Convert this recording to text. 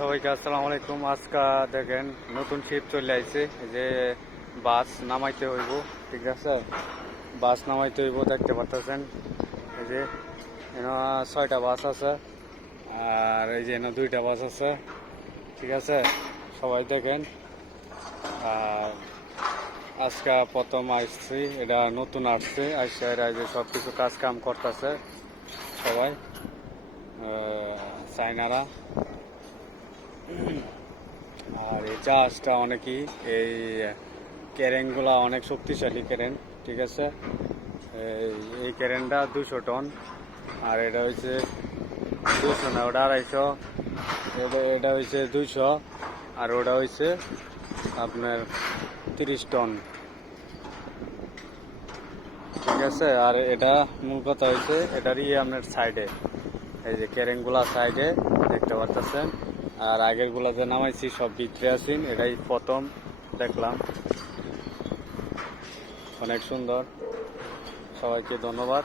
সবাইকে আসসালামু আলাইকুম। আজকে দেখেন নতুন শিপ চলে আইছে, এই যে বাস নামাইতে হইব। ঠিক আছে, বাস নামাইতে হইব, দেখতে পারতেছেন। এই যে এনে 6টা বাস আছে, আর এই যে এনে 2টা বাস আছে। ঠিক আছে, সবাই দেখেন। আর আজকে প্রথম আসছি, এটা নতুন আসছে, আসছে এরা যে সব কিছু কাজ কাম করতেছে সবাই, চাইনারা। আর এই জাহাজটা অনেকই, এই ক্যারেনগুলা অনেক শক্তিশালী ক্যারেন। ঠিক আছে, এই ক্যারেনটা 200 টন, আর এটা হচ্ছে 200 না, ওটা 250। এটা হচ্ছে 200, আর ওটা হচ্ছে আপনার 30 টন। ঠিক আছে, আর এটা মূল কথা হচ্ছে এটারই আপনার সাইডে, এই যে ক্যারেনগুলা সাইডে দেখতে পাচ্ছেন। আর আগের গুলাতে নামাইছি সব ভিতরে আছেন, এটাই প্রথম দেখলাম। অনেক সুন্দর, সবাইকে ধন্যবাদ।